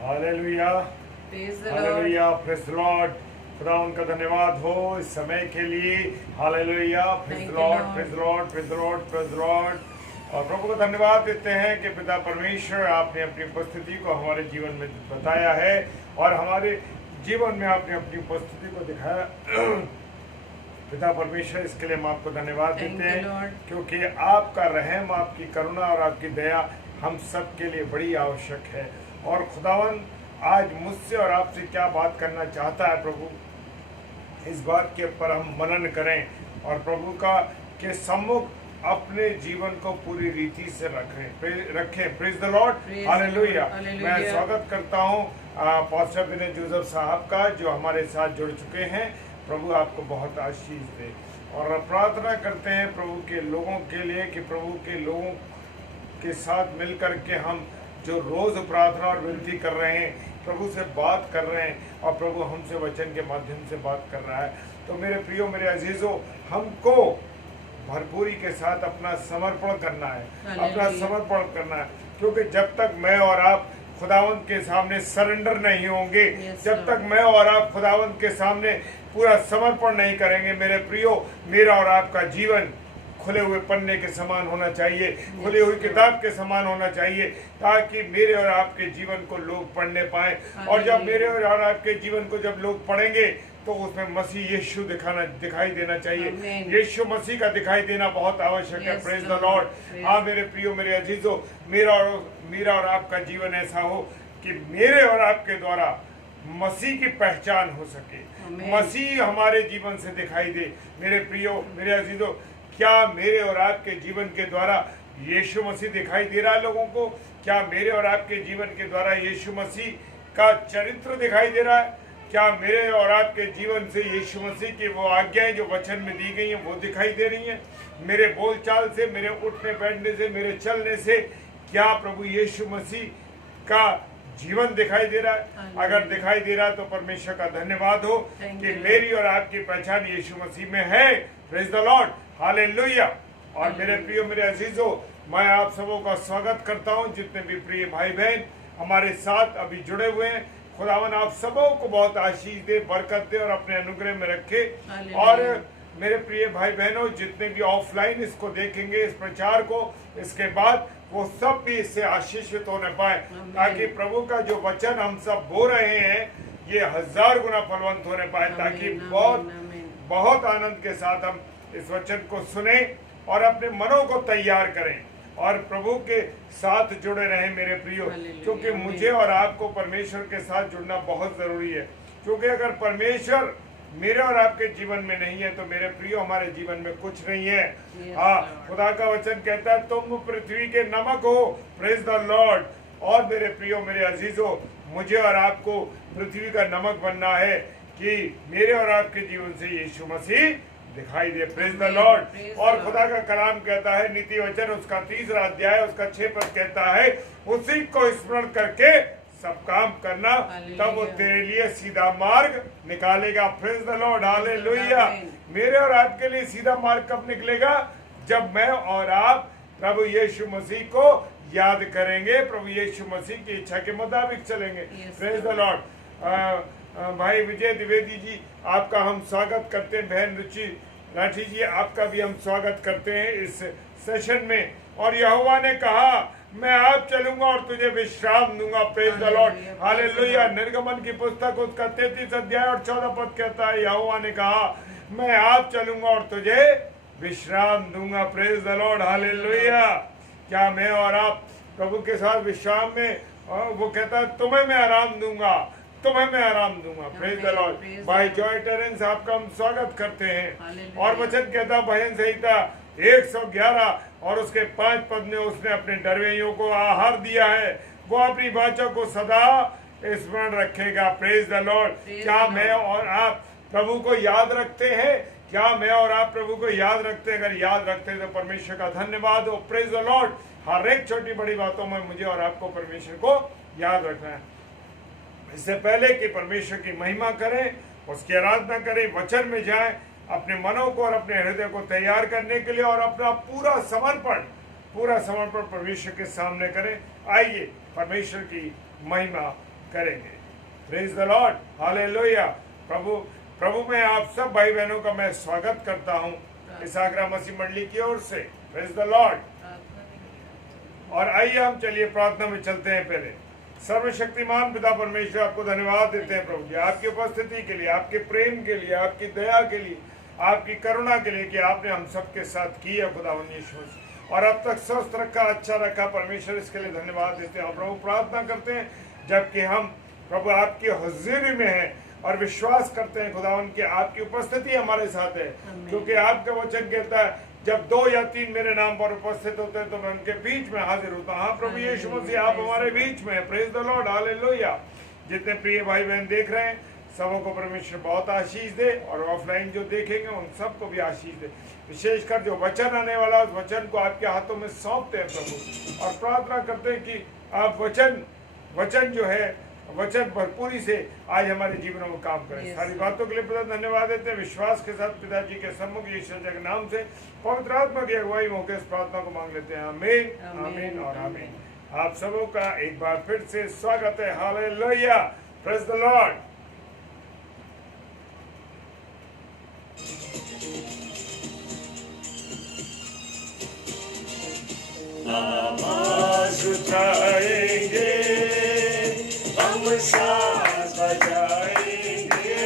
Hallelujah, Praise the Lord. Hallelujah, praise the Lord. खुदा उनका धन्यवाद हो इस समय के लिए। Hallelujah, praise Thank the you, Lord, Lord. Praise the Lord, praise the Lord, praise the Lord. और प्रभु को धन्यवाद देते हैं कि पिता परमेश्वर आपने अपनी उपस्थिति को हमारे जीवन में बताया है और हमारे जीवन में आपने अपनी उपस्थिति को दिखाया। पिता परमेश्वर, इसके लिए हम आपको धन्यवाद Thank देते you, हैं, Lord. क्योंकि आपका रहम, आपकी करुणा और आपकी दया हम सब के लिए बड़ी आवश्यक है। और खुदावन आज मुझसे और आपसे क्या बात करना चाहता है प्रभु, इस बात के ऊपर हम मनन करें और प्रभु का के सम्मुख अपने जीवन को पूरी रीति से रखें। Praise the Lord, Praise the hallelujah. Lord, hallelujah. मैं स्वागत करता हूँ पास्टर विनय जोसेफ साहब का, जो हमारे साथ जुड़ चुके हैं। प्रभु आपको बहुत आशीष दे और प्रार्थना करते हैं प्रभु के लोगों के लिए कि प्रभु के लोगों के साथ मिलकर के हम जो रोज प्रार्थना और विनती कर रहे हैं, प्रभु से बात कर रहे हैं और प्रभु हमसे वचन के माध्यम से बात कर रहा है। तो मेरे प्रियो, मेरे अजीजों, हमको भरपूरी के साथ अपना समर्पण करना है, अपना हालेलुया। समर्पण करना है, क्योंकि जब तक मैं और आप खुदावंत के सामने सरेंडर नहीं होंगे, Yes, जब Lord. तक मैं और आप खुदावंत के सामने पूरा समर्पण नहीं करेंगे, मेरे प्रियो, मेरा और आपका जीवन खुले हुए पन्ने के समान होना चाहिए, खुली हुई Lord. किताब के समान होना चाहिए, ताकि मेरे और आपके जीवन को लोग पढ़ने पाए। और जब Hallelujah. मेरे और आपके जीवन को जब लोग पढ़ेंगे तो उसमें मसीह यीशु दिखाई देना चाहिए। Amen. यीशु मसीह का दिखाई देना बहुत आवश्यक है। Yes, praise the Lord. Lord. Praise हाँ मेरे प्रियो, मेरे अजीजों, मेरा और आपका जीवन ऐसा हो कि मेरे और आपके द्वारा मसीह की पहचान हो सके, Amen. मसीह हमारे जीवन से दिखाई दे। मेरे प्रियो, मेरे अजीजों, क्या मेरे और आपके जीवन के द्वारा यीशु मसीह दिखाई दे रहा है लोगों को? क्या मेरे और आपके जीवन के द्वारा यीशु मसीह का चरित्र दिखाई दे रहा है? क्या मेरे और आपके जीवन से यीशु मसीह की वो आज्ञाएं जो वचन में दी गई हैं वो दिखाई दे रही हैं? मेरे बोलचाल से, मेरे उठने बैठने से, मेरे चलने से क्या प्रभु यीशु मसीह का जीवन दिखाई दे रहा है? हालेलुया। अगर दिखाई दे रहा है तो परमेश्वर का धन्यवाद हो Thank कि you, मेरी और आपकी पहचान यीशु मसीह में है। Praise the lord, hallelujah. और मेरे प्रियो, मेरे अजीजों, मैं आप सबों का स्वागत करता हूं, जितने भी प्रिय भाई बहन हमारे साथ अभी जुड़े हुए हैं। खुदावन आप सबों को बहुत आशीष दे, बरकत दे और अपने अनुग्रह में रखे। हालेलुया। और मेरे प्रिय भाई बहनों, जितने भी ऑफलाइन इसको देखेंगे, इस प्रचार को, इसके बाद वो सब भी इससे आशीषित होने पाए, आमीन। ताकि प्रभु का जो वचन हम सब बोल रहे हैं ये 1000 गुना फलवंत होने पाए, ताकि आमीन, बहुत आमीन। बहुत आनंद के साथ हम इस वचन को सुने और अपने मनों को तैयार करें और प्रभु के साथ जुड़े रहें मेरे प्रियो। हालेलुया, क्योंकि आमीन। मुझे और आपको परमेश्वर के साथ जुड़ना बहुत जरूरी है, क्योंकि अगर परमेश्वर मेरे और आपके जीवन में नहीं है तो मेरे प्रियो हमारे जीवन में कुछ नहीं है। Yes, हाँ, Lord. खुदा का वचन कहता है तुम पृथ्वी के नमक हो। Praise the Lord. और मेरे प्रियो, मेरे अजीजों, मुझे और आपको पृथ्वी का नमक बनना है कि मेरे और आपके जीवन से यीशु मसीह दिखाई दे। Praise the Amen. Lord. Praise और the खुदा का कलाम कहता है, नीति वचन उसका 3रा अध्याय उसका 6 पद कहता है, उसी को स्मरण करके सब काम करना, तब वो Hallelujah. तेरे लिए सीधा मार्ग निकालेगा। Praise the lord, hallelujah. Amen. मेरे और आपके लिए सीधा मार्ग कब निकलेगा? जब मैं और आप प्रभु यीशु मसीह को याद करेंगे, प्रभु यीशु मसीह की इच्छा के मुताबिक चलेंगे। Yes, praise the Lord. Lord. भाई विजय द्विवेदी जी, आपका हम स्वागत करते हैं। बहन रुचि राठी जी, आपका भी हम स्वागत करते हैं इस सेशन में। और यहोवा ने कहा, मैं आप चलूंगा और तुझे विश्राम दूंगा। Praise the Lord, Hallelujah. Hallelujah. निर्गमन की पुस्तक उसका 33 अध्याय और 14 पद कहता है, यहोवा ने कहा, मैं आप चलूंगा और तुझे विश्राम दूंगा। Praise the lord, hallelujah. क्या मैं और आप प्रभु के साथ विश्राम में, वो कहता है तुम्हें मैं आराम दूंगा, तुम्हें मैं आराम दूंगा। Praise the Amen. Lord. Praise भाई the Lord. जॉय टेरेंस, आपका हम स्वागत करते हैं। Hallelujah. और वचन कहता है, भजन संहिता 111 और उसके 5 पद में, उसने अपने डरवैयों को आहार दिया है, वो अपनी वाचा को सदा स्मरण रखेगा। Praise the Lord. Praise क्या the मैं Lord. और आप प्रभु को याद रखते हैं? क्या मैं और आप प्रभु को याद रखते हैं? अगर याद रखते हैं तो परमेश्वर का धन्यवाद हो। Praise the Lord. हर एक छोटी बड़ी बातों में मुझे और आपको परमेश्वर को याद रखना है। इससे पहले कि परमेश्वर की महिमा करें, उसकी आराधना करें, वचन में जाएं, अपने मनों को और अपने हृदय को तैयार करने के लिए और अपना पूरा समर्पण परमेश्वर के सामने करें। आइए परमेश्वर की महिमा करेंगे। Praise the lord, hallelujah. प्रभु में आप सब भाई बहनों का मैं स्वागत करता हूं इस आगरा मसीह मंडली की ओर से। Praise the Lord. और आइए हम चलिए प्रार्थना में चलते हैं। पहले सर्वशक्तिमान पिता परमेश्वर, आपको धन्यवाद देते हैं प्रभु जी, आपकी उपस्थिति के लिए, आपके प्रेम के लिए, आपकी दया के लिए, आपकी करुणा के लिए कि आपने हम सबके साथ किया खुदावंद यीशु मसीह, और अब तक स्वस्थ रखा, अच्छा रखा। परमेश्वर इसके लिए धन्यवाद देते हैं। और प्रभु प्रार्थना करते हैं जबकि हम प्रभु आपकी हुजूरी में हैं और विश्वास करते हैं खुदावंद की आपकी उपस्थिति हमारे साथ है, क्योंकि आपका वचन कहता है जब 2 या 3 मेरे नाम पर उपस्थित होते हैं तो मैं उनके बीच में हाजिर होता हूँ। हाँ प्रभु यीशु मसीह, आप हमारे बीच में हैं। Praise the lord, hallelujah. जितने प्रिय भाई बहन देख रहे हैं सबों को परमेश्वर बहुत आशीष दे, और ऑफलाइन जो देखेंगे उन सबको भी आशीष दे। विशेषकर जो वचन आने वाला है उस वचन को आपके हाथों में सौंपते हैं प्रभु, और प्रार्थना करते हैं कि आप वचन जो है वचन भरपूरी से आज हमारे जीवनों में काम करें। सारी बातों के लिए पिता धन्यवाद देते हैं। विश्वास के साथ पिताजी के सम्मुख यीशु के नाम से पवित्र आत्मा की अगुवाई में होकर इस प्रार्थना को मांग लेते हैं। आमीन, आमीन और आमीन। आप सबों का एक बार फिर से स्वागत है। Hallelujah, praise the Lord. आवाज उठाएंगे, हम साज बजाएंगे,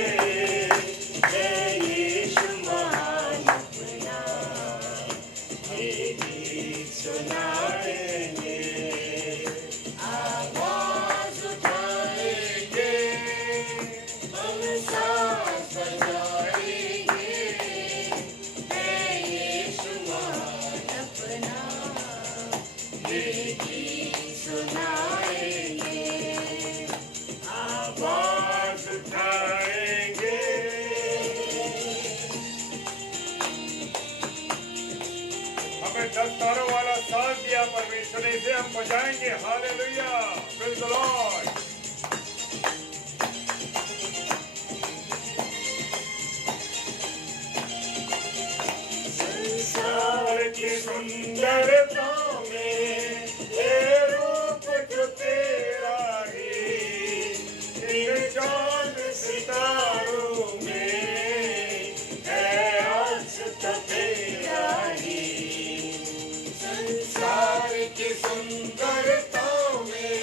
जय यीशु महान अपना, ये गीत सुनाएंगे। आवाज उठाएंगे, हम साज बजाएंगे, जय यीशु महान अपना, ये गीत सुनाएंगे। आवाज उठाएंगे, हमें 10 तारों वाला साथ दिया परमेश्वर ने, इसे हम बजाएंगे। Hallelujah, praise the Lord. संसार की सुंदरता में ये रूप जो तेरा ही, इन चांद सितारों में है अर्श तो तेरा ही। संसार की सुंदरता में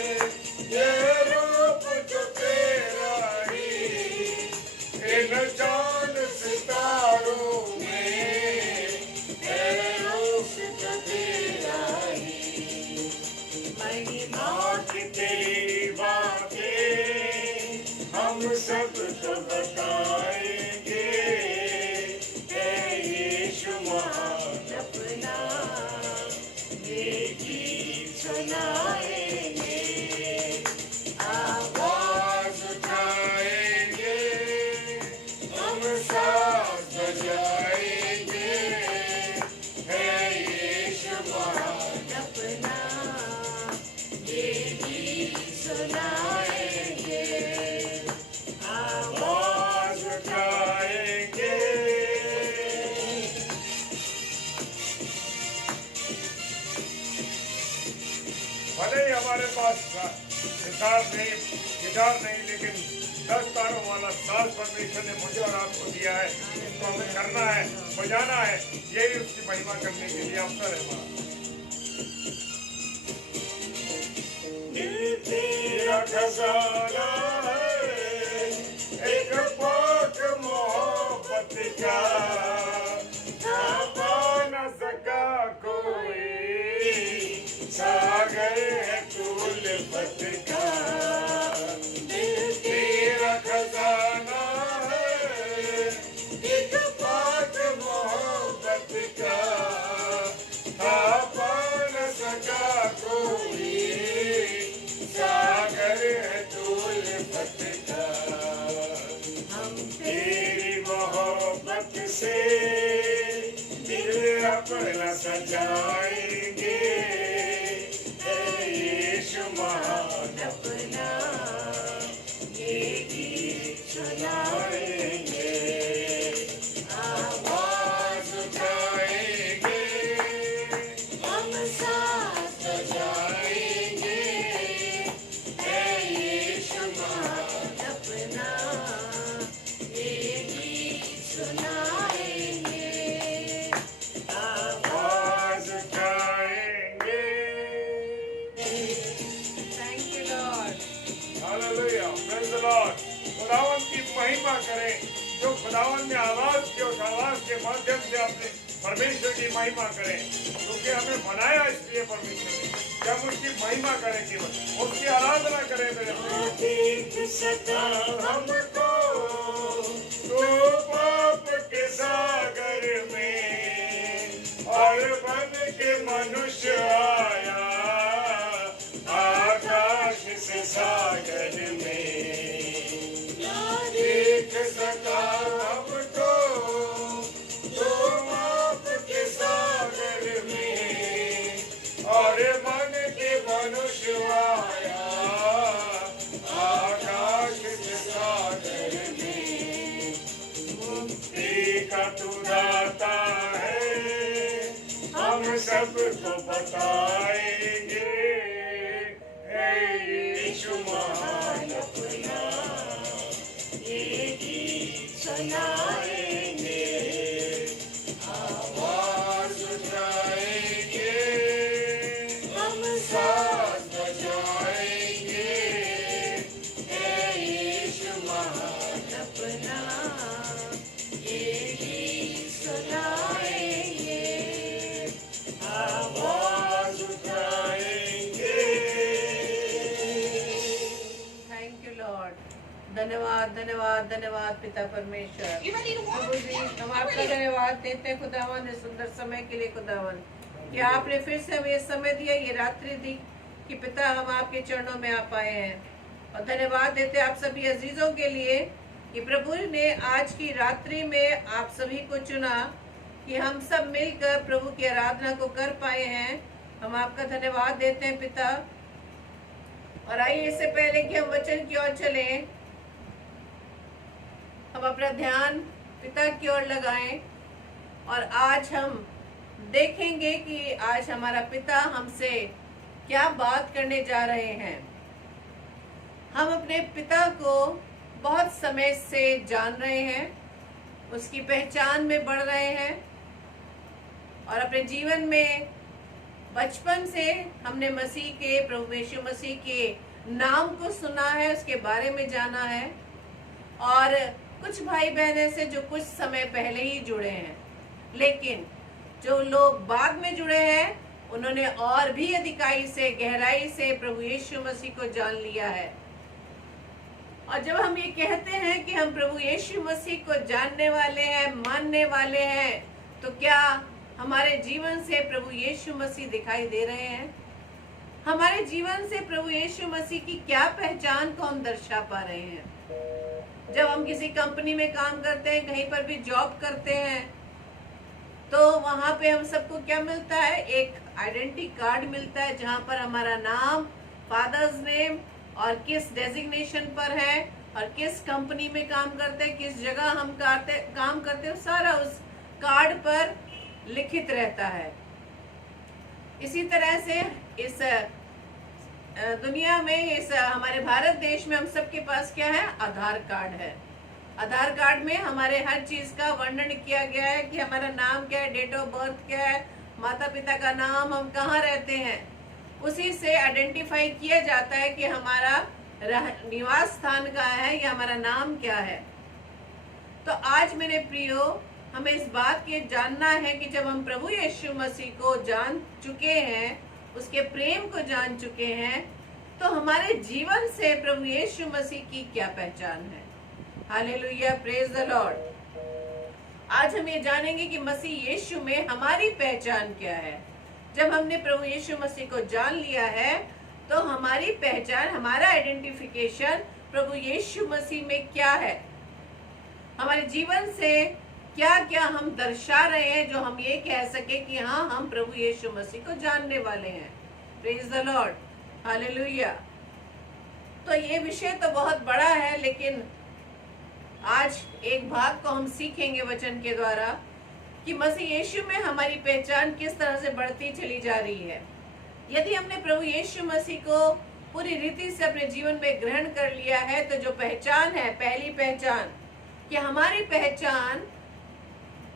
ये रूप जो तेरा ही, इन चांद सितारों में है रूप जो तेरा ही। महिमा की तेरी बातें हम सब तो बताएंगे, यीशु महान अपना, ये गीत सुनाएंगे। आवाज उठाएंगे, हम साथ बजाएंगे, यीशु महान अपना, ये गीत सुनाएंगे। आवाज उठाएंगे। भले ही हमारे पास गिटार नहीं, लेकिन 10 तारों वाला साज परमेश्वर ने मुझे और आपको दिया है। इसको हमें करना है, बजाना है, यही उसकी महिमा करने के लिए अवसर है हमारा। दिल तेरा खजाना है, एक पाक मोहब्बत का, छुपा न सका कोई, सागर है उल्फत का। दिल तेरा खजाना है, एक पाक मोहब्बत का, छुपा न सका कोई, सागर है उल्फत का। हम तेरी मोहब्बत से दिल अपना सजाएंगे, यीशु महान अपना, ये गीत सुनाएंगे। आवाज उठाएंगे, हम साथ बजाएंगे, यीशु करें, जो खुदावन ने आवाज की उस आवाज के माध्यम से अपने परमेश्वर की महिमा करें, क्योंकि हमें बनाया इसलिए परमेश्वर ने, जब उसकी महिमा करें, केवल उसकी आराधना करें। मेरे हमको तो पाप के सागर में और बन के मनुष्य आया आकाश से सागर में, देख सका हमको तो पाप के सागर में और बन के मनुष्य आया आकाश से सागर में। मुक्ति का तू दाता है, हम सबको बताएंगे, यीशु महान अपना ये गीत सुनाएंगे, आवाज उठाएंगे, हम साथ बजाएंगे, यीशु महान अपना ये गीत सुनाएंगे, आवाज उठाएंगे। Thank you Lord. धन्यवाद धन्यवाद धन्यवाद पिता परमेश्वर। प्रभु जी, हम आपका धन्यवाद देते हैं खुदावन इस सुंदर समय के लिए खुदावन, कि आपने फिर से हमें ये समय दिया, ये रात्रि दी कि पिता हम आपके चरणों में आ पाए हैं। और धन्यवाद देते हैं आप सभी अजीजों के लिए कि प्रभु ने आज की रात्रि में आप सभी को चुना कि हम सब मिलकर प्रभु की आराधना को कर पाए हैं। हम आपका धन्यवाद देते हैं पिता। और आइए इससे पहले कि हम वचन की ओर चलें, हम अपना ध्यान पिता की ओर लगाएं और आज हम देखेंगे कि आज हमारा पिता हमसे क्या बात करने जा रहे हैं। हम अपने पिता को बहुत समय से जान रहे हैं, उसकी पहचान में बढ़ रहे हैं और अपने जीवन में बचपन से हमने मसीह के, प्रभु यीशु मसीह के नाम को सुना है, उसके बारे में जाना है। और कुछ भाई बहन ऐसे जो कुछ समय पहले ही जुड़े हैं, लेकिन जो लोग बाद में जुड़े हैं उन्होंने और भी अधिकाई से, गहराई से प्रभु यीशु मसीह को जान लिया है। और जब हम ये कहते हैं कि हम प्रभु यीशु मसीह को जानने वाले हैं, मानने वाले हैं, तो क्या हमारे जीवन से प्रभु यीशु मसीह दिखाई दे रहे हैं? हमारे जीवन से प्रभु यीशु मसीह की क्या पहचान को हम दर्शा पा रहे हैं? जब हम किसी कंपनी में काम करते हैं, कहीं पर भी जॉब करते हैं, तो वहां पे हम सबको क्या मिलता है? एक आइडेंटिटी कार्ड मिलता है, जहां पर हमारा नाम, फादर्स नेम और किस डेजिग्नेशन पर है और किस कंपनी में काम करते हैं, किस जगह हम काम करते हैं, सारा उस कार्ड पर लिखित रहता है। इसी तरह से इस दुनिया में, इस हमारे भारत देश में हम सबके पास क्या है? आधार कार्ड है। आधार कार्ड में हमारे हर चीज का वर्णन किया गया है कि हमारा नाम क्या है, डेट ऑफ बर्थ क्या है, माता पिता का नाम, हम कहाँ रहते हैं, उसी से आइडेंटिफाई किया जाता है कि हमारा निवास स्थान कहाँ है या हमारा नाम क्या है। तो आज मेरे प्रियो, हमें इस बात के जानना है कि जब हम प्रभु यीशु मसीह को जान चुके हैं, उसके प्रेम को जान चुके हैं, तो हमारे जीवन से प्रभु यीशु मसीह की क्या पहचान है। Hallelujah, praise the Lord. आज हम ये जानेंगे कि मसीह यीशु में हमारी पहचान क्या है। जब हमने प्रभु यीशु मसीह को जान लिया है, तो हमारी पहचान, हमारा आइडेंटिफिकेशन प्रभु यीशु मसीह में क्या है, हमारे जीवन से क्या क्या हम दर्शा रहे हैं, जो हम ये कह सके कि हाँ, हम प्रभु यीशु मसीह को जानने वाले हैं। Praise the lord, hallelujah. तो ये विषय तो बहुत बड़ा है, लेकिन आज एक भाग को हम सीखेंगे वचन के द्वारा कि मसीह यीशु में हमारी पहचान किस तरह से बढ़ती चली जा रही है। यदि हमने प्रभु यीशु मसीह को पूरी रीति से अपने जीवन में ग्रहण कर लिया है, तो जो पहचान है, पहली पहचान कि हमारी पहचान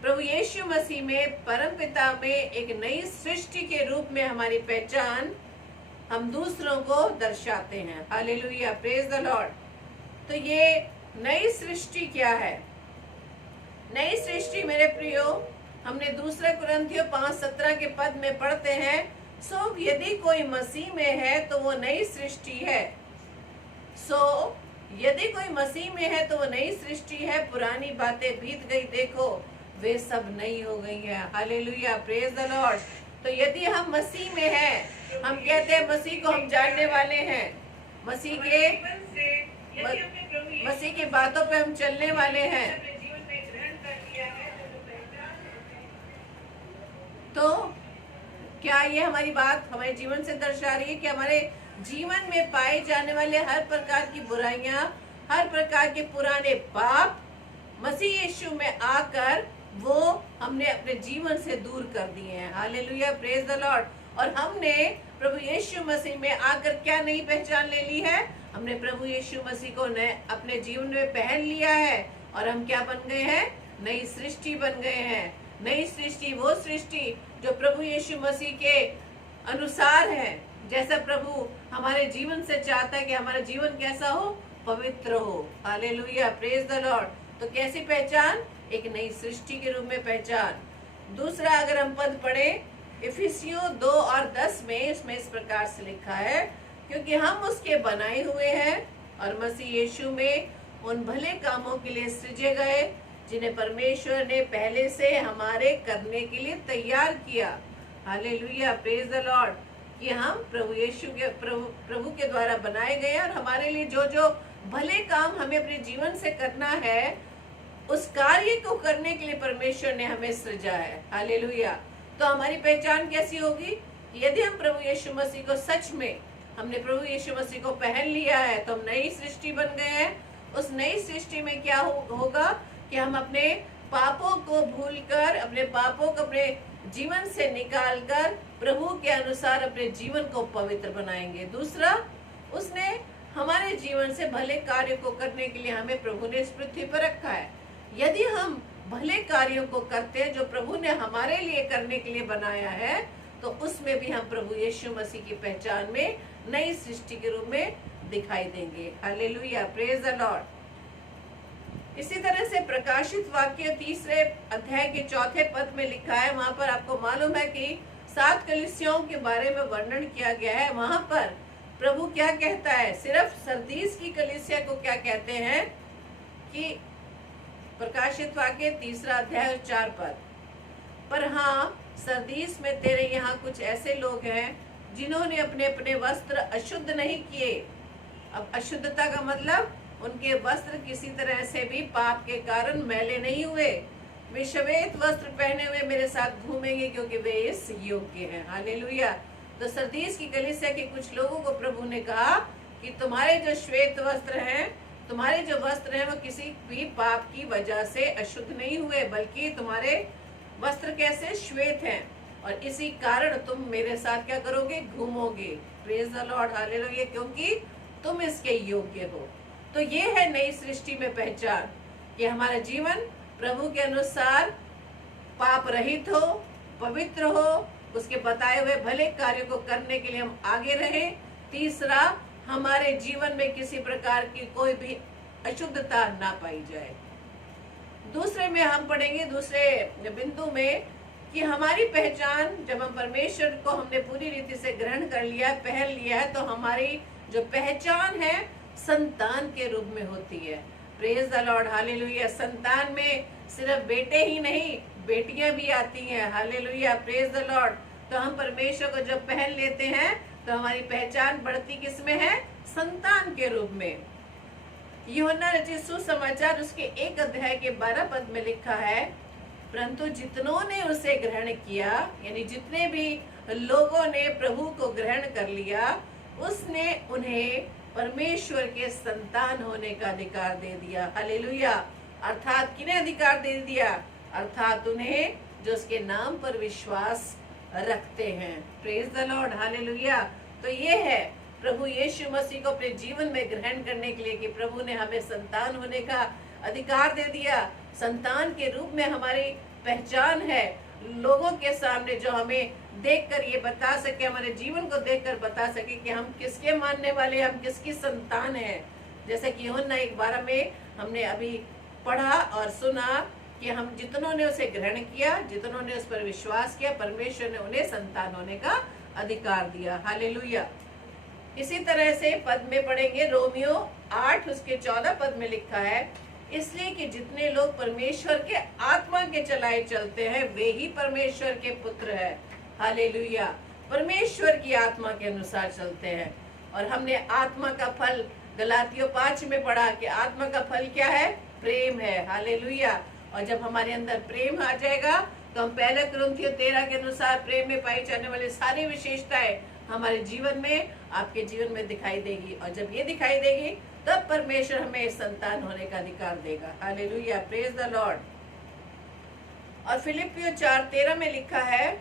प्रभु यीशु मसीह में, परमपिता में एक नई सृष्टि के रूप में हमारी पहचान हम दूसरों को दर्शाते हैं। Hallelujah, praise the Lord. तो ये नई सृष्टि क्या है? नई सृष्टि मेरे प्रियो, हमने दूसरे कुरिन्थियों 5:17 के पद में पढ़ते हैं, सो यदि कोई मसीह में है तो वो नई सृष्टि है। सो यदि कोई मसीह में है तो वो नई सृष्टि है, पुरानी बातें बीत गई, देखो वे सब नई हो गई है। Hallelujah, praise the Lord. तो यदि हम मसीह में हैं, हम कहते हैं मसीह को हम जानने वाले हैं, मसीह की बातों पे हम चलने वाले हैं, तो क्या ये हमारी बात हमारे जीवन से दर्शा रही है कि हमारे जीवन में पाए जाने वाले हर प्रकार की बुराइयां, हर प्रकार के पुराने पाप मसीह यीशु में आकर वो हमने अपने जीवन से दूर कर दिए हैं। Hallelujah, praise the Lord. और हमने प्रभु यीशु मसीह में आकर क्या नई पहचान ले ली है? हमने प्रभु यीशु मसीह को अपने जीवन में पहन लिया है और हम क्या बन गए हैं? नई सृष्टि बन गए हैं। नई सृष्टि वो सृष्टि जो प्रभु यीशु मसीह के अनुसार है, जैसा प्रभु हमारे जीवन से चाहता है कि हमारा जीवन कैसा हो? पवित्र हो। Hallelujah, praise the Lord. तो कैसी पहचान? एक नई सृष्टि के रूप में पहचान। दूसरा अगर हम पद पढ़े इफिसियों 2:10 में, इसमें इस प्रकार से लिखा है, क्योंकि हम उसके बनाए हुए हैं और मसीह यीशु में उन भले कामों के लिए सृजे गए जिन्हें परमेश्वर ने पहले से हमारे करने के लिए तैयार किया। Hallelujah, praise the Lord. कि हम प्रभु यीशु के प्रभु के द्वारा बनाए गए और हमारे लिए जो जो भले काम हमें अपने जीवन से करना है, उस कार्य को करने के लिए परमेश्वर ने हमें सृजा है। हालेलुया। तो हमारी पहचान कैसी होगी? यदि हम प्रभु यीशु मसीह को सच में, हमने प्रभु यीशु मसीह को पहन लिया है, तो हम नई सृष्टि बन गए हैं। उस नई सृष्टि में क्या होगा कि हम अपने पापों को भूलकर, अपने पापों को अपने जीवन से निकालकर प्रभु के अनुसार अपने जीवन को पवित्र बनाएंगे। दूसरा, उसने हमारे जीवन से भले कार्य को करने के लिए हमें प्रभु ने इस पृथ्वी पर रखा है। यदि हम भले कार्यों को करते हैं जो प्रभु ने हमारे लिए करने के लिए बनाया है, तो उसमें भी हम प्रभु यीशु मसीह की पहचान में नई सृष्टि के रूप में दिखाई देंगे। Hallelujah, praise the Lord. इसी तरह से प्रकाशित वाक्य 3 अध्याय के 4 पद में लिखा है, वहां पर आपको मालूम है कि 7 कलीसियाओं के बारे में वर्णन किया गया है। वहां पर प्रभु क्या कहता है? सिर्फ सरदीस की कलीसिया को क्या कहते हैं कि प्रकाशित वाक्य 3 अध्याय 4 पद, पर हाँ, सरदीस में तेरे यहाँ कुछ ऐसे लोग हैं जिन्होंने अपने अपने वस्त्र अशुद्ध नहीं किए। अब अशुद्धता का मतलब उनके वस्त्र किसी तरह से भी पाप के कारण मैले नहीं हुए। वे श्वेत वस्त्र पहने हुए मेरे साथ घूमेंगे क्योंकि वे इस योग्य हैं। हालेलुया। तो सरदीस की कलीसिया के कुछ लोगों को प्रभु ने कहा कि तुम्हारे जो श्वेत वस्त्र हैं, तुम्हारे जो वस्त्र हैं, वो किसी भी पाप की वजह से अशुद्ध नहीं हुए, बल्कि तुम्हारे वस्त्र कैसे? श्वेत हैं, और इसी कारण तुम मेरे साथ क्या करोगे? घूमोगे। प्रेज द लॉर्ड, हालेलुया, क्योंकि तुम इसके योग्य हो। तो ये है नई सृष्टि में पहचान कि हमारा जीवन प्रभु के अनुसार पाप रहित हो, पवित्र हो, उसके बताए हुए भले कार्य को करने के लिए हम आगे रहें। तीसरा, हमारे जीवन में किसी प्रकार की कोई भी अशुद्धता ना पाई जाए। दूसरे में हम पढ़ेंगे, दूसरे बिंदु में, कि हमारी पहचान, जब हम परमेश्वर को हमने पूरी रीति से ग्रहण कर लिया, पहन लिया है, तो हमारी जो पहचान है संतान के रूप में होती है। Praise the lord, hallelujah. संतान में सिर्फ बेटे ही नहीं, बेटियां भी आती हैं। Hallelujah, praise the Lord. तो हम परमेश्वर को जब पहन लेते हैं तो हमारी पहचान बढ़ती किस में है? संतान के रूप में। यूहन्ना रचित सुसमाचार उसके 1 अध्याय के 12 पद में लिखा है, परंतु जितनों ने उसे ग्रहण किया, यानी जितने भी लोगों ने प्रभु को ग्रहण कर लिया, उसने उन्हें परमेश्वर के संतान होने का अधिकार दे दिया। हालेलुया। अर्थात किन्हें अधिकार दे दिया? अर्थात उन्हें जो उसके नाम पर विश्वास रखते हैं। Praise the lord, hallelujah. तो ये है प्रभु यीशु मसीह को अपने जीवन में ग्रहण करने के लिए कि प्रभु ने हमें संतान होने का अधिकार दे दिया। संतान के रूप में हमारी पहचान है, लोगों के सामने जो हमें देखकर ये बता सके, हमारे जीवन को देखकर बता सके कि हम किसके मानने वाले, हम किसकी संतान हैं। जैसे कि यूहन्ना 1:12 में हमने अभी पढ़ा और सुना कि हम जितनों ने उसे ग्रहण किया, जितनों ने उस पर विश्वास किया, परमेश्वर ने उन्हें संतान होने का अधिकार दिया। हालेलुया। इसी तरह से पद में पढ़ेंगे, रोमियो 8 उसके 14 पद में लिखा है, इसलिए कि जितने लोग परमेश्वर के आत्मा के चलाए चलते हैं वे ही परमेश्वर के पुत्र है। हालेलुया। परमेश्वर की आत्मा के अनुसार चलते हैं। और हमने आत्मा का फल गलातियों 5 में पढ़ा कि आत्मा का फल क्या है? प्रेम है। हालेलुया। और जब हमारे अंदर प्रेम आ जाएगा तो हम 1 कुरिन्थियों 13 के अनुसार प्रेम में पाई जाने वाली सारी विशेषताएं हमारे जीवन में, आपके जीवन में दिखाई देगी। और जब ये दिखाई देगी तब परमेश्वर हमें संतान होने का अधिकार देगा। Hallelujah, praise the Lord. और फिलिपियों 4:13 में लिखा है,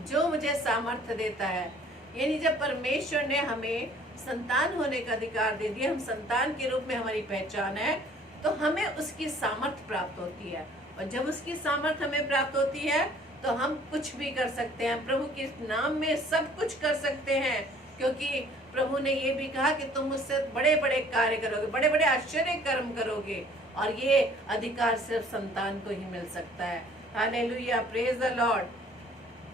जो मुझे सामर्थ्य देता है। यानी जब परमेश्वर ने हमें संतान होने का अधिकार दे दिया, हम संतान के रूप में हमारी पहचान है, तो हमें उसकी सामर्थ्य प्राप्त होती है। और जब उसकी सामर्थ्य हमें प्राप्त होती है तो हम कुछ भी कर सकते हैं, प्रभु के नाम में सब कुछ कर सकते हैं, क्योंकि प्रभु ने ये भी कहा कि तुम मुझसे बड़े बड़े कार्य करोगे, बड़े बड़े आश्चर्य कर्म करोगे। और ये अधिकार सिर्फ संतान को ही मिल सकता है। Hallelujah, praise the Lord.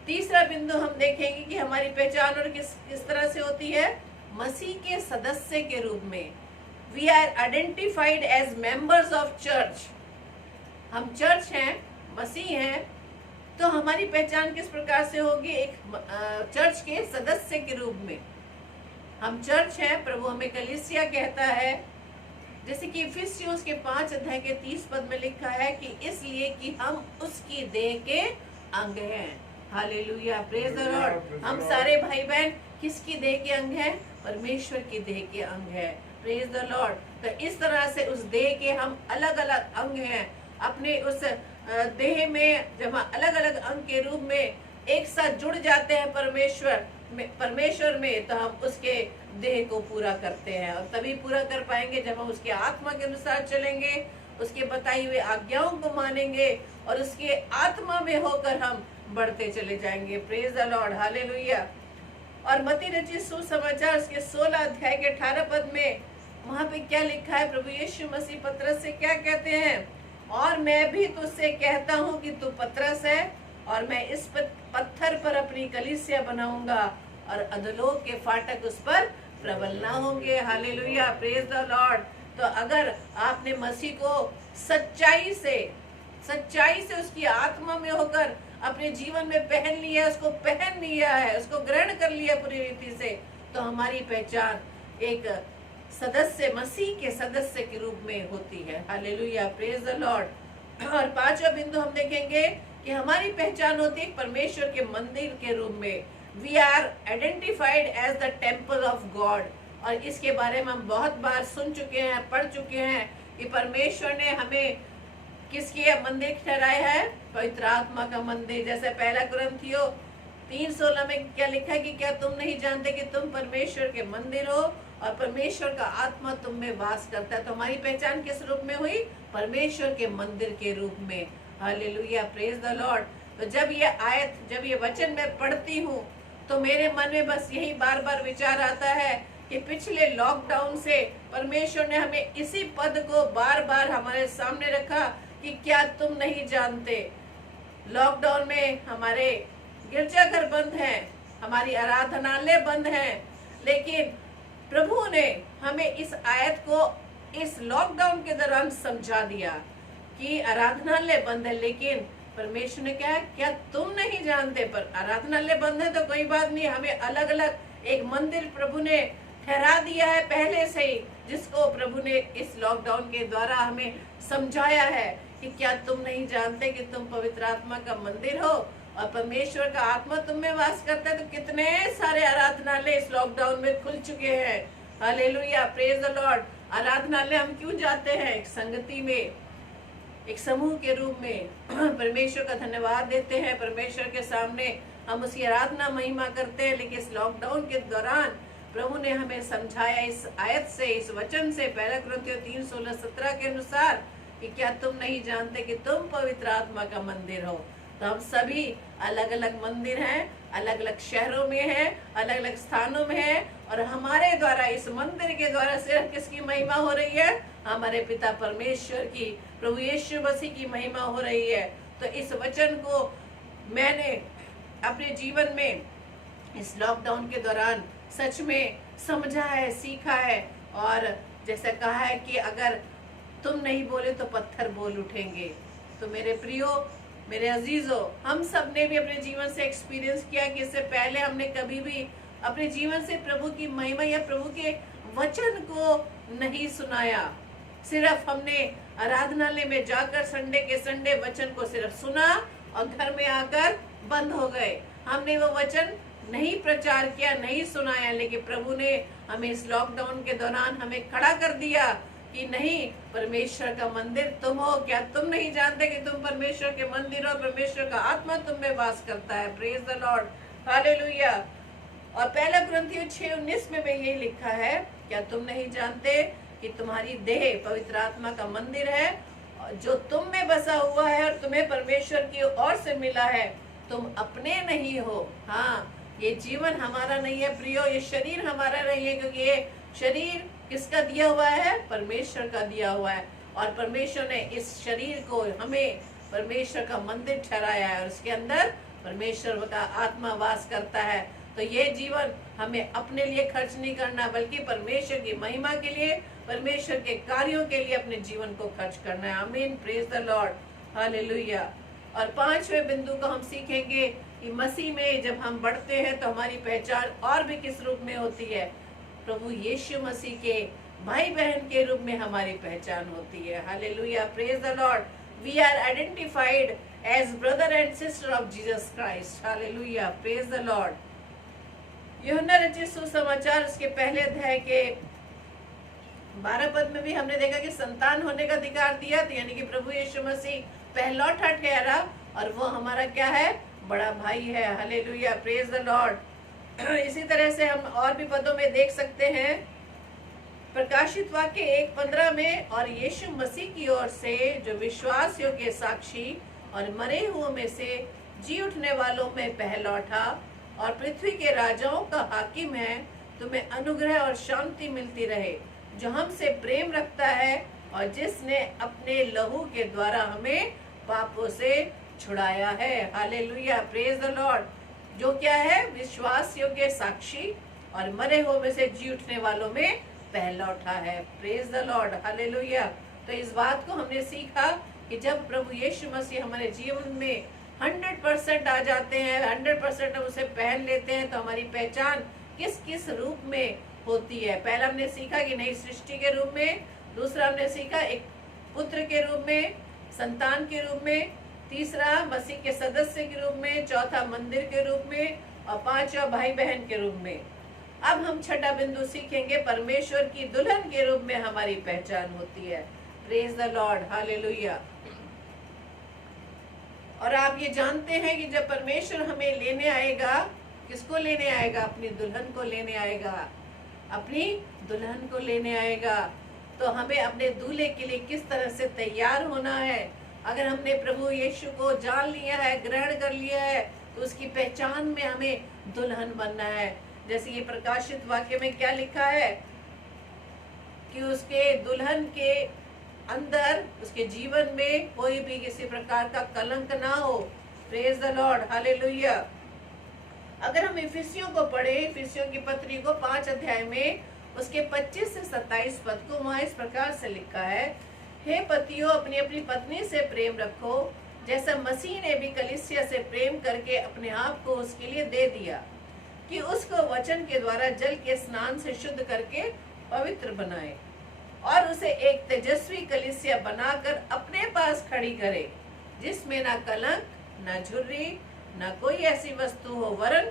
तीसरा बिंदु हम देखेंगे कि हमारी पहचान और किस तरह से होती है? मसीह के सदस्य के रूप में। We are identified as members of church. हम चर्च हैं, मसीह हैं, तो हमारी पहचान किस प्रकार से होगी? एक चर्च के सदस्य के रूप में। हम चर्च हैं, प्रभु हमें कलीसिया कहता है, जैसे कि इफिसियों के 5 अध्याय के 30 पद में लिखा है कि इसलिए कि हम उसकी देह के अंग हैं। Hallelujah, praise the Lord. हम सारे भाई बहन किसकी देह के अंग हैं? परमेश्वर की देह के अंग है। Praise the Lord. तो इस तरह से उस देह के हम अलग अलग अंग हैं। अपने उस देह में जब हम अलग अलग अंग के रूप में एक साथ जुड़ जाते हैं परमेश्वर में, तो हम उसके देह को पूरा करते हैं। और तभी पूरा कर पाएंगे जब हम उसके आत्मा के अनुसार चलेंगे, उसके बताई हुए आज्ञाओं को मानेंगे और उसके आत्मा में होकर हम बढ़ते चले जाएंगे। Praise the lord, hallelujah. और मत्ती रचित सुसमाचार उसके 16 अध्याय के 18 पद में वहां पे क्या लिखा है? प्रभु यीशु मसीह पतरस से क्या कहते हैं? और मैं भी तुझसे कहता हूँ कि तू पतरस है और मैं इस पत्थर पर अपनी कलीसिया बनाऊंगा और अधोलोक के फाटक उस पर प्रबल ना होंगे। Hallelujah, praise the Lord. तो अगर आपने मसीह को सच्चाई से उसकी आत्मा में होकर अपने जीवन में पहन लिया, उसको पहन लिया है, उसको ग्रहण कर लिया पूरी रीति से, तो हमारी पहचान एक सदस्य, मसीह के सदस्य के रूप में होती है। Hallelujah, praise the Lord. और 5वां बिंदु हम देखेंगे कि हमारी पहचान होती है परमेश्वर के मंदिर के रूप में। We are identified as the temple of God. और इसके बारे में हम बहुत बार सुन चुके हैं, पढ़ चुके हैं कि परमेश्वर ने हमें किसके मंदिर ठहराया है? पवित्र आत्मा का मंदिर। जैसे 1 कुरिन्थियों 3:16 में क्या लिखा है कि क्या तुम नहीं जानते कि तुम परमेश्वर के मंदिर हो और परमेश्वर का आत्मा तुम में वास करता है। तो हमारी पहचान किस रूप में हुई? परमेश्वर के मंदिर के रूप में। Hallelujah, praise the Lord. तो जब ये वचन मैं पढ़ती हूँ तो मेरे मन में बस यही बार बार विचार आता है कि पिछले लॉकडाउन से परमेश्वर ने हमें इसी पद को बार बार हमारे सामने रखा कि क्या तुम नहीं जानते। लॉकडाउन में हमारे गिरजाघर बंद हैं, हमारी आराधनालय बंद हैं, लेकिन प्रभु ने हमें इस आयत को इस लॉकडाउन के दौरान समझा दिया कि आराधनालय बंद है, लेकिन परमेश्वर ने क्या तुम नहीं जानते? पर आराधनालय बंद है तो कोई बात नहीं, हमें अलग अलग एक मंदिर प्रभु ने ठहरा दिया है पहले से ही, जिसको प्रभु ने इस लॉकडाउन के द्वारा हमें समझाया है कि क्या तुम नहीं जानते कि तुम पवित्र आत्मा का मंदिर हो और परमेश्वर का आत्मा तुम में वास करता है। तो कितने सारे आराधनालय इस लॉकडाउन में खुल चुके हैं। Hallelujah, praise the Lord. आराधनालय हम क्यों जाते हैं? एक संगति में, एक समूह के रूप में परमेश्वर का धन्यवाद देते हैं, परमेश्वर के सामने हम उसकी आराधना महिमा करते हैं। लेकिन इस लॉकडाउन के दौरान प्रभु ने हमें समझाया इस आयत से, इस वचन से, 1 कुरिन्थियों 3:16-17 के अनुसार कि क्या तुम नहीं जानते कि तुम पवित्र आत्मा का मंदिर हो। तो हम सभी अलग अलग मंदिर हैं, अलग अलग शहरों में हैं, अलग अलग स्थानों में हैं और हमारे द्वारा, इस मंदिर के द्वारा सिर्फ किसकी महिमा हो रही है? हमारे पिता परमेश्वर की, प्रभु यीशु मसीह की महिमा हो रही है। तो इस वचन को मैंने अपने जीवन में इस लॉकडाउन के दौरान सच में समझा है, सीखा है। और जैसा कहा है कि अगर तुम नहीं बोले तो पत्थर बोल उठेंगे। तो मेरे प्रियो, मेरे अजीजों, हम सब ने भी अपने जीवन से एक्सपीरियंस किया कि इससे पहले हमने कभी भी अपने जीवन से प्रभु की महिमा या प्रभु के वचन को नहीं सुनाया। सिर्फ हमने आराधनालय में जाकर संडे के संडे वचन को सिर्फ सुना और घर में आकर बंद हो गए। हमने वो वचन नहीं प्रचार किया, नहीं सुनाया। लेकिन प्रभु ने हमें इस लॉकडाउन के दौरान हमें खड़ा कर दिया कि नहीं, परमेश्वर का मंदिर तुम हो। क्या तुम नहीं जानते कि तुम परमेश्वर के मंदिर हो? परमेश्वर का आत्मा तुम में वास करता है। Praise the lord, hallelujah. और पहला कुरिन्थियों 6:19 में भी यही लिखा है, क्या तुम नहीं जानते कि तुम्हारी देह पवित्र आत्मा का मंदिर है जो तुम में बसा हुआ है और तुम्हें परमेश्वर की ओर से मिला है, तुम अपने नहीं हो। हाँ, ये जीवन हमारा नहीं है प्रियो, ये शरीर हमारा नहीं है, क्योंकि ये शरीर किसका दिया हुआ है? परमेश्वर का दिया हुआ है। और परमेश्वर ने इस शरीर को हमें परमेश्वर का मंदिर ठहराया है और उसके अंदर परमेश्वर का आत्मा वास करता है। तो ये जीवन हमें अपने लिए खर्च नहीं करना, बल्कि परमेश्वर की महिमा के लिए, परमेश्वर के कार्यों के लिए अपने जीवन को खर्च करना है। आमीन, प्रेज द लॉर्ड, हालेलुया। और 5वें बिंदु को हम सीखेंगे कि मसीह में जब हम बढ़ते हैं तो हमारी पहचान और भी किस रूप में होती है? प्रभु यीशु मसीह के भाई बहन के रूप में हमारी पहचान होती है। Hallelujah, praise the Lord. We are identified as brother and sister of Jesus Christ. Hallelujah, praise the Lord. यूहन्ना रचित सुसमाचार उसके पहले अध्याय के 12 पद में भी हमने देखा कि संतान होने का अधिकार दिया, तो यानी कि प्रभु यीशु मसीह पहलौठा ठहरा और वो हमारा क्या है? बड़ा भाई है। Hallelujah, praise the Lord. इसी तरह से हम और भी पदों में देख सकते हैं, प्रकाशित वाक्य 1:15 में, और यीशु मसीह की ओर से जो विश्वास योग्य साक्षी और मरे हुओं में से जी उठने वालों में पहलौठा और पृथ्वी के राजाओं का हाकिम है, तुम्हें अनुग्रह और शांति मिलती रहे, जो हमसे प्रेम रखता है और जिसने अपने लहू के द्वारा हमें पापों से छुड़ाया है। Hallelujah, praise the Lord. जो क्या है? विश्वास योग्य साक्षी और मरे हुए में से जी उठने वालों में पहलौठा है। Praise the lord, hallelujah. तो इस बात को हमने सीखा कि जब प्रभु यीशु मसीह हमारे जीवन में 100% आ जाते हैं, 100% हम उसे पहन लेते हैं, तो हमारी पहचान किस किस रूप में होती है? पहला हमने सीखा कि नई सृष्टि के रूप में, दूसरा हमने सीखा एक पुत्र के रूप में, संतान के रूप में, तीसरा मसीह के सदस्य के रूप में, चौथा मंदिर के रूप में, और पांचवा भाई बहन के रूप में। अब हम छठा बिंदु सीखेंगे, परमेश्वर की दुल्हन के रूप में हमारी पहचान होती है। Praise the lord, hallelujah. और आप ये जानते हैं कि जब परमेश्वर हमें लेने आएगा, किसको लेने आएगा? अपनी दुल्हन को लेने आएगा, अपनी दुल्हन को लेने आएगा। तो हमें अपने दूल्हे के लिए किस तरह से तैयार होना है? अगर हमने प्रभु यीशु को जान लिया है, ग्रहण कर लिया है, तो उसकी पहचान में हमें दुल्हन बनना है। जैसे ये प्रकाशित वाक्य में क्या लिखा है कि उसके दुल्हन के अंदर, उसके जीवन में कोई भी किसी प्रकार का कलंक ना हो। Praise the lord, hallelujah. अगर हम इफिसियों को पढ़े, इफिसियों की पत्री को 5 अध्याय में उसके 25 से 27 पद को, वहां इस प्रकार से लिखा है, हे पतियों, अपनी अपनी पत्नी से प्रेम रखो, जैसा मसीह ने भी कलीसिया से प्रेम करके अपने आप को उसके लिए दे दिया, कि उसको वचन के द्वारा जल के स्नान से शुद्ध करके पवित्र बनाए और उसे एक तेजस्वी कलीसिया बनाकर अपने पास खड़ी करे, जिसमें ना कलंक, ना झुर्री, ना कोई ऐसी वस्तु हो, वरन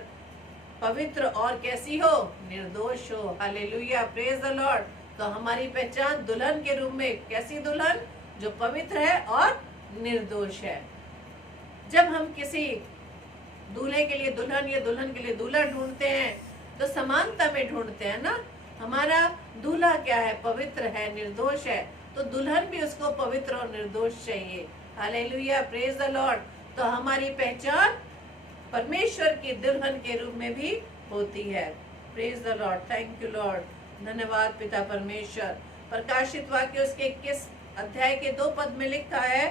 पवित्र और कैसी हो? निर्दोष हो। Hallelujah, praise the Lord. तो हमारी पहचान दुल्हन के रूप में, कैसी दुल्हन? जो पवित्र है और निर्दोष है। जब हम किसी दूल्हे के लिए दुल्हन या दुल्हन के लिए दूल्हा ढूंढते हैं तो समानता में ढूंढते हैं ना। हमारा दूल्हा क्या है? पवित्र है, निर्दोष है, तो दुल्हन भी उसको पवित्र और निर्दोष चाहिए। Hallelujah, praise the Lord. तो हमारी पहचान परमेश्वर की दुल्हन के रूप में भी होती है। Praise the Lord, thank you Lord. धन्यवाद पिता परमेश्वर। प्रकाशित वाक्य उसके 21 अध्याय के 2 पद में लिखा है,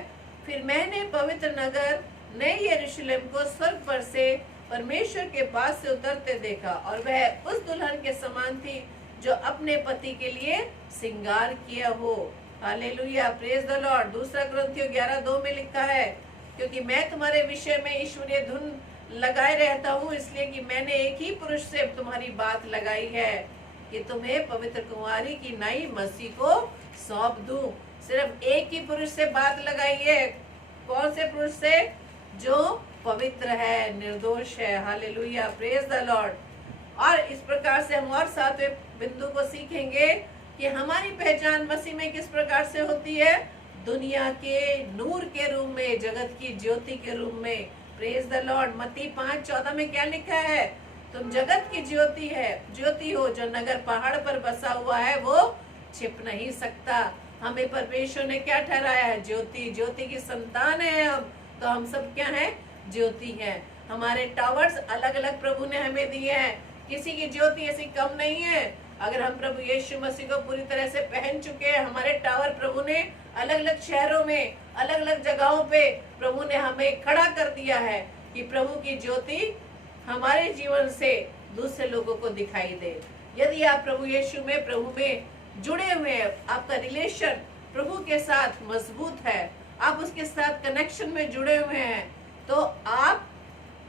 फिर मैंने पवित्र नगर नए यरूशलेम को स्वर्ग पर से परमेश्वर के पास से उतरते देखा और वह उस दुल्हन के समान थी जो अपने पति के लिए श्रृंगार किया हो। Hallelujah, praise the Lord. दूसरा कुरिन्थियों 11:2 में लिखा है, क्योंकि मैं तुम्हारे विषय में ईश्वरीय धुन लगाए रहता हूँ, इसलिए कि मैंने एक ही पुरुष से तुम्हारी बात लगाई है कि तुम्हें पवित्र कुंवारी की नई मसीह को सौंप दूं। सिर्फ एक ही पुरुष से बात लगाई है। कौन से पुरुष से? जो पवित्र है, निर्दोष है। Hallelujah, praise the Lord. और इस प्रकार से हम और 7वें बिंदु को सीखेंगे कि हमारी पहचान मसीह में किस प्रकार से होती है। दुनिया के नूर के रूप में, जगत की ज्योति के रूप में। Praise the Lord. मत्ती 5:14 में क्या लिखा है? तुम जगत की ज्योति हो। जो नगर पहाड़ पर बसा हुआ है वो छिप नहीं सकता। हमें परमेश्वर ने क्या ठहराया है? ज्योति की संतान है हम, तो हम सब क्या हैं? ज्योति हैं। हमारे टावर्स अलग अलग प्रभु ने हमें दिए हैं। किसी की ज्योति ऐसी कम नहीं है। अगर हम प्रभु यीशु मसीह को पूरी तरह से पहन चुके हैं, हमारे टावर प्रभु ने अलग अलग शहरों में, अलग अलग जगहों पे प्रभु ने हमें खड़ा कर दिया है कि प्रभु की ज्योति हमारे जीवन से दूसरे लोगों को दिखाई दे। यदि आप प्रभु यीशु में, प्रभु में जुड़े हुए हैं, आपका रिलेशन प्रभु के साथ मजबूत है, आप उसके साथ कनेक्शन में जुड़े हुए हैं, तो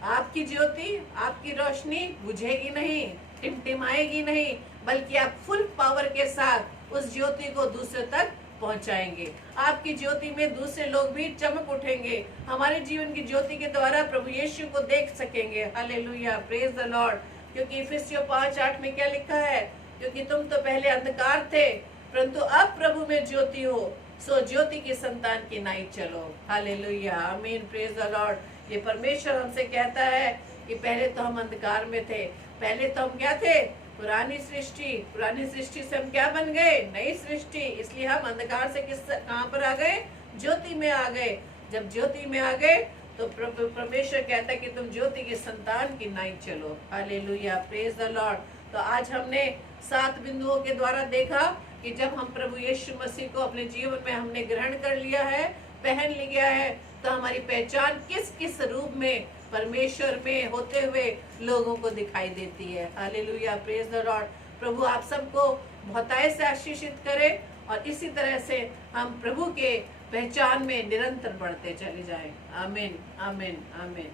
आपकी ज्योति, आपकी रोशनी बुझेगी नहीं, टिमटिमाएगी नहीं, बल्कि आप फुल पावर के साथ उस ज्योति को दूसरे तक पहुंचाएंगे। आपकी ज्योति में दूसरे लोग भी चमक उठेंगे। हमारे जीवन की ज्योति के द्वारा प्रभु यीशु को देख सकेंगे। Hallelujah, praise the Lord. क्योंकि इफिसियों 5:8 में क्या लिखा है? क्योंकि तुम तो पहले अंधकार थे, परंतु अब प्रभु में ज्योति हो, सो ज्योति की संतान की नाई चलो। हालेलुया, आमीन, प्रेज द लॉर्ड। ये परमेश्वर हमसे कहता है कि पहले तो हम अंधकार में थे, पहले तो हम क्या थे? पुरानी सृष्टि से हम क्या बन गए? नई सृष्टि। इसलिए हम अंधकार से कहाँ पर आ गए? ज्योति में आ गए। जब ज्योति में आ गए तो परमेश्वर कहता है कि तुम ज्योति की संतान की नाई चलो। Hallelujah, praise the Lord. तो आज हमने 7 बिंदुओं के द्वारा देखा कि जब हम प्रभु यीशु मसीह को अपने जीवन में हमने ग्रहण कर लिया है, पहन लिया है, तो हमारी पहचान किस किस रूप में परमेश्वर में होते हुए लोगों को दिखाई देती है। Hallelujah, praise the lord. प्रभु आप सबको बहुतायत से आशीषित करे और इसी तरह से हम प्रभु के पहचान में निरंतर बढ़ते चले जाएं। आमीन, आमीन, आमीन।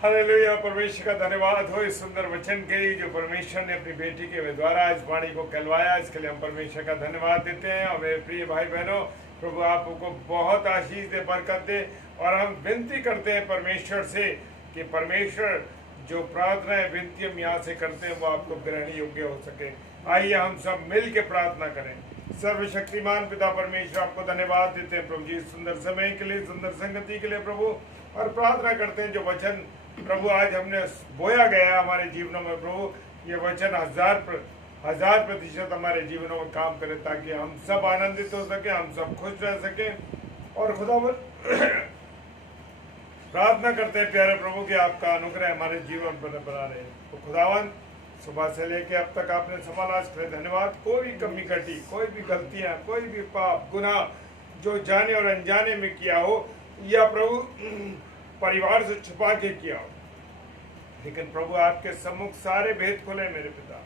हालेलुया, परमेश्वर का धन्यवाद हो इस सुंदर वचन के लिए जो परमेश्वर ने अपनी बेटी के द्वारा इस वाणी को कहलवाया। इसके लिए हम परमेश्वर का धन्यवाद देते हैं। और मेरे प्रिय भाई बहनों, प्रभु आपको बहुत आशीष दे, बरकत दे। और हम विनती करते हैं परमेश्वर से कि परमेश्वर जो प्रार्थनाएं विनती हम यहाँ से करते हैं वो आपको ग्रहण योग्य हो सके। आइए हम सब मिल के प्रार्थना करें। सर्वशक्तिमान पिता परमेश्वर, आपको धन्यवाद देते हैं प्रभु जी, सुंदर समय के लिए, सुंदर संगति के लिए प्रभु। और प्रार्थना करते हैं जो वचन प्रभु आज हमने बोया गया हमारे जीवनों में, प्रभु ये वचन 1000% हमारे जीवनों में काम करे, ताकि हम सब आनंदित हो सके, हम सब खुश रह सके। और खुदावन प्रार्थना करते हैं प्यारे प्रभु कि आपका अनुग्रह हमारे जीवन पर बना रहे। तो खुदावन सुबह से लेके अब तक आपने संभाला, इसके लिए धन्यवाद। कोई भी कमी घटी, कोई भी गलतियां, कोई भी पाप गुनाह जो जाने और अनजाने में किया हो या प्रभु परिवार से छुपा के किया हो, लेकिन प्रभु आपके सम्मुख सारे भेद खुले मेरे पिता।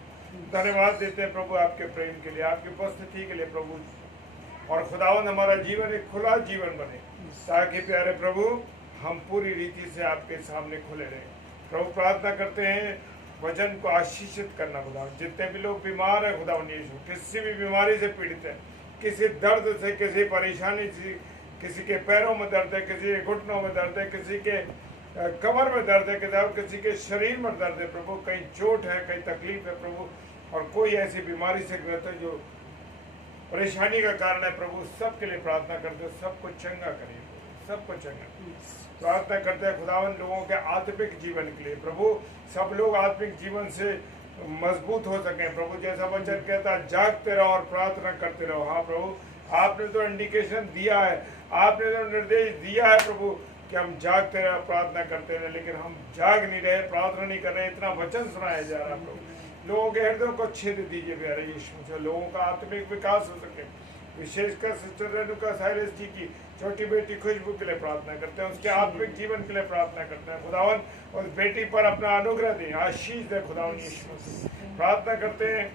धन्यवाद देते हैं प्रभु आपके प्रेम के लिए, आपकी उपस्थिति के लिए प्रभु। और खुदावन हमारा जीवन एक खुला जीवन बने, ताकि प्यारे प्रभु हम पूरी रीति से आपके सामने खुले रहें। प्रभु प्रार्थना करते हैं वचन को आशीषित करना खुदा। जितने भी लोग बीमार हैं खुदावन यीशु, किसी भी बीमारी से पीड़ित है, किसी दर्द से, किसी परेशानी से, किसी के पैरों में दर्द है, किसी के घुटनों में दर्द है, किसी के कमर में दर्द है, किसी के शरीर में दर्द है प्रभु, कहीं चोट है, कहीं तकलीफ है प्रभु, और कोई ऐसी बीमारी से ग्रस्त है जो परेशानी का कारण है प्रभु, सबके लिए प्रार्थना करते हैं, सबको चंगा करिए, सबको चंगा प्रार्थना करते हैं खुदावन लोगों के आत्मिक जीवन के लिए प्रभु। सब लोग आत्मिक जीवन से मजबूत हो सकें प्रभु। जैसा वचन कहता है जागते रहो और प्रार्थना करते रहो। हाँ प्रभु, आपने तो इंडिकेशन दिया है, आपने तो निर्देश दिया है प्रभु कि हम जागते रहे, प्रार्थना करते रहे, लेकिन हम जाग नहीं रहे, प्रार्थना नहीं कर रहे। इतना वचन सुनाया जा रहा है प्रभु, लोगों के हृदयों को छेद दीजिए प्यारे यीशु मसीह, लोगों का आत्मिक विकास हो सके। विशेषकर सिस्टर रेणुका साइलेंस जी की छोटी बेटी खुशबू के लिए प्रार्थना करते हैं, उसके आत्मिक जीवन के लिए प्रार्थना करते हैं। खुदावन उस बेटी पर अपना अनुग्रह दे, आशीष दे खुदावन यीशु मसीह। प्रार्थना करते हैं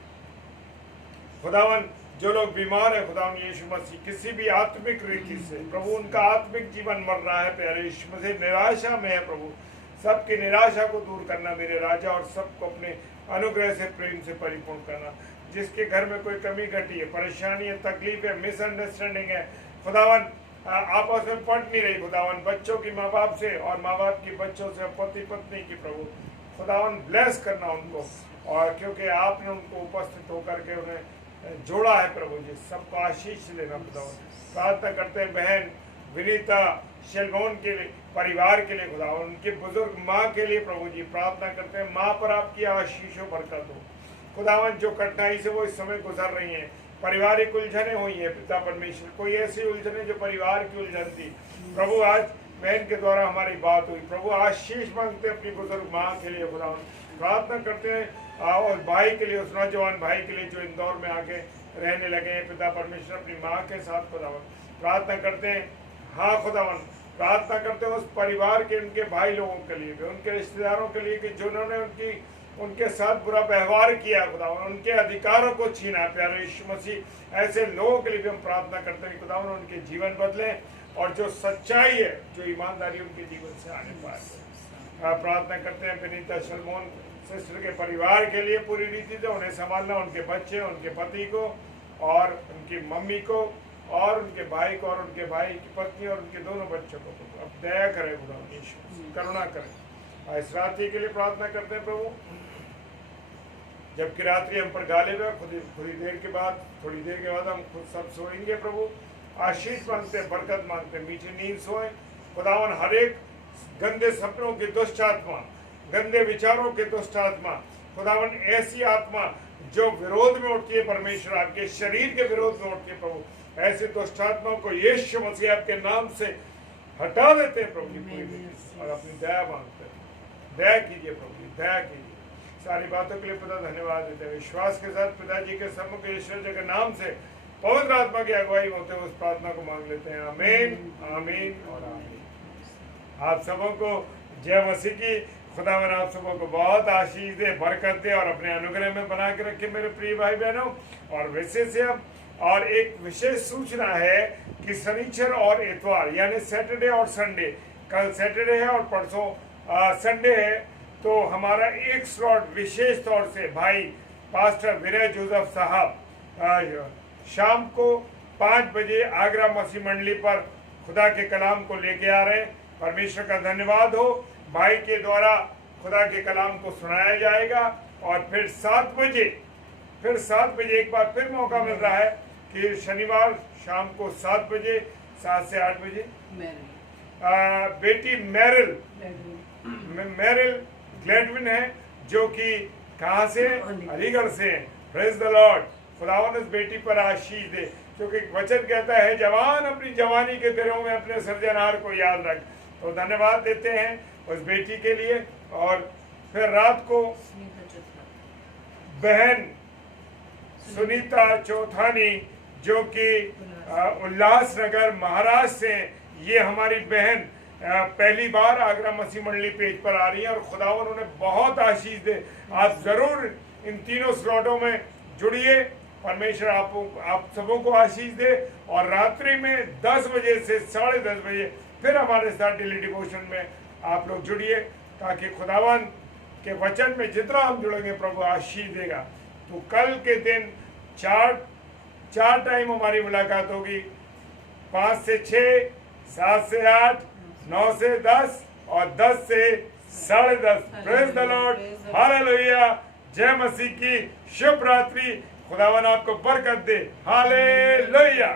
खुदावन जो लोग बीमार है खुदावन यीशु मसीह किसी भी आत्मिक रीति से, प्रभु उनका आत्मिक जीवन मर रहा है प्यारे यीशु मसीह, निराशा में है प्रभु, सबकी निराशा को दूर करना मेरे राजा, और सबको अपने अनुग्रह से प्रेम से परिपूर्ण करना। जिसके घर में कोई कमी घटी है, परेशानी है, तकलीफ है, मिसअंडरस्टैंडिंग है खुदावन, आपस में पट नहीं रही खुदावन, बच्चों की माँ बाप से और माँ बाप की बच्चों से, पति पत्नी की, प्रभु खुदावन ब्लेस करना उनको, और क्योंकि आपने उनको उपस्थित होकर के उन्हें जोड़ा है प्रभु जी, सबको आशीष लेना खुदावन। प्रार्थना करते हैं बहन विनीता शेलमोन के लिए, परिवार के लिए खुदावन, उनकी बुजुर्ग माँ के लिए प्रभु जी प्रार्थना करते हैं, माँ पर आपकी आशीषों बरकत हो खुदावन। जो कठिनाई से वो इस समय गुजर रही हैं, पारिवारिक उलझने हुई हैं पिता परमेश्वर, कोई ऐसी उलझने जो परिवार की उलझन थी प्रभु, आज बहन के द्वारा हमारी बात हुई प्रभु, आशीष मांगते अपनी बुजुर्ग माँ के लिए खुदावन। प्रार्थना करते हैं और भाई के लिए, उस नौजवान भाई के लिए जो इंदौर में आके रहने लगे हैं पिता परमेश्वर, अपनी माँ के साथ खुदावन प्रार्थना करते हैं। हाँ खुदावन प्रार्थना करते हैं उस परिवार के, उनके भाई लोगों के लिए भी, उनके रिश्तेदारों के लिए कि जिन्होंने उनके साथ बुरा व्यवहार किया खुदावन, उनके अधिकारों को छीना प्यारे यीशु मसीह, ऐसे लोगों के लिए भी हम प्रार्थना करते हैं खुदावन उनके जीवन बदलें, और जो सच्चाई है, जो ईमानदारी उनके जीवन से आने पाए। प्रार्थना करते हैं विनीता सलमोन सिस्टर के परिवार के लिए पूरी रीति से उन्हें संभालना, उनके बच्चे, उनके पति को और उनकी मम्मी को और उनके भाई को और उनके भाई की पत्नी और उनके दोनों बच्चों को अब दया करें खुदा यीशु, करुणा करें। इस रात्रि के लिए प्रार्थना करते हैं प्रभु, जबकि रात्रि हम पर गालिब है, थोड़ी देर के बाद हम खुद सब सोएंगे प्रभु, आशीष मांगते हैं, बरकत मांगते हैं, मीठी नींद सोए खुदावन। हर एक गंदे सपनों की दुष्ट आत्मा, गंदे विचारों के दुष्ट आत्मा खुदावन, ऐसी आत्मा जो विरोध में उठती है परमेश्वर, आपके शरीर के विरोध में उठती है प्रभु, ऐसे दुष्ट आत्माओं को यीशु मसीह आपके नाम से हटा देते हैं प्रभु जी, और अपनी दया मांगते हैं। दया कीजिए प्रभु जी, दया कीजिए। सारी बातों के लिए पिता धन्यवाद देते हैं, विश्वास के साथ पिताजी के सम्मुख ईश्वर जी के नाम से पवित्र आत्मा की अगुवाई होते हुए उस प्रार्थना को मांग लेते हैं। आमीन, आमीन और आमीन। आप सबों को जय मसीह की। खुदावन आप सबों को बहुत आशीष दे, बरकत दे और अपने अनुग्रह में बना के रखे मेरे प्रिय भाई बहनों। और एक विशेष सूचना है कि शनिचर और इतवार यानी सैटरडे और संडे, कल सैटरडे है और परसों संडे है, तो हमारा एक स्लॉट विशेष तौर से भाई पास्टर विनय जोसेफ साहब शाम को 5 बजे आगरा मसीह मंडली पर खुदा के कलाम को लेके आ रहे हैं। परमेश्वर का धन्यवाद हो, भाई के द्वारा खुदा के कलाम को सुनाया जाएगा। और फिर 7 बजे एक बार फिर मौका मिल रहा है कि शनिवार शाम को 7 बजे 7 से 8 बजे बेटी मैरिल ग्लेडविन है, जो कि कहाँ से, अलीगढ़ से। Praise the Lord. खुदावन इस बेटी पर आशीष दे, क्योंकि वचन कहता है जवान अपनी जवानी के दिनों में अपने सृजनहार को याद रख। तो धन्यवाद देते हैं उस बेटी के लिए। और फिर रात को बहन सुनीता चौथानी, जो कि उल्लासनगर महाराष्ट्र से, ये हमारी बहन पहली बार आगरा मसीह मंडली पेज पर आ रही है और खुदावन उन्हें बहुत आशीष दे। आप जरूर इन तीनों स्लॉटों में जुड़िए, परमेश्वर आप सबों को आशीष दे। और रात्रि में 10 बजे से 10:30 बजे फिर हमारे साथ डेली डिवोशन में आप लोग जुड़िए, ताकि खुदावन के वचन में जितना हम जुड़ेंगे प्रभु आशीष देगा। तो कल के दिन चार टाइम हमारी मुलाकात होगी, 5 से 6, 7 से 8, 9 से 10 और 10 से 10:30। Praise the lord, hallelujah. जय मसीह की शुभ रात्रि। खुदावन आपको बरकत दे। हालेलुया।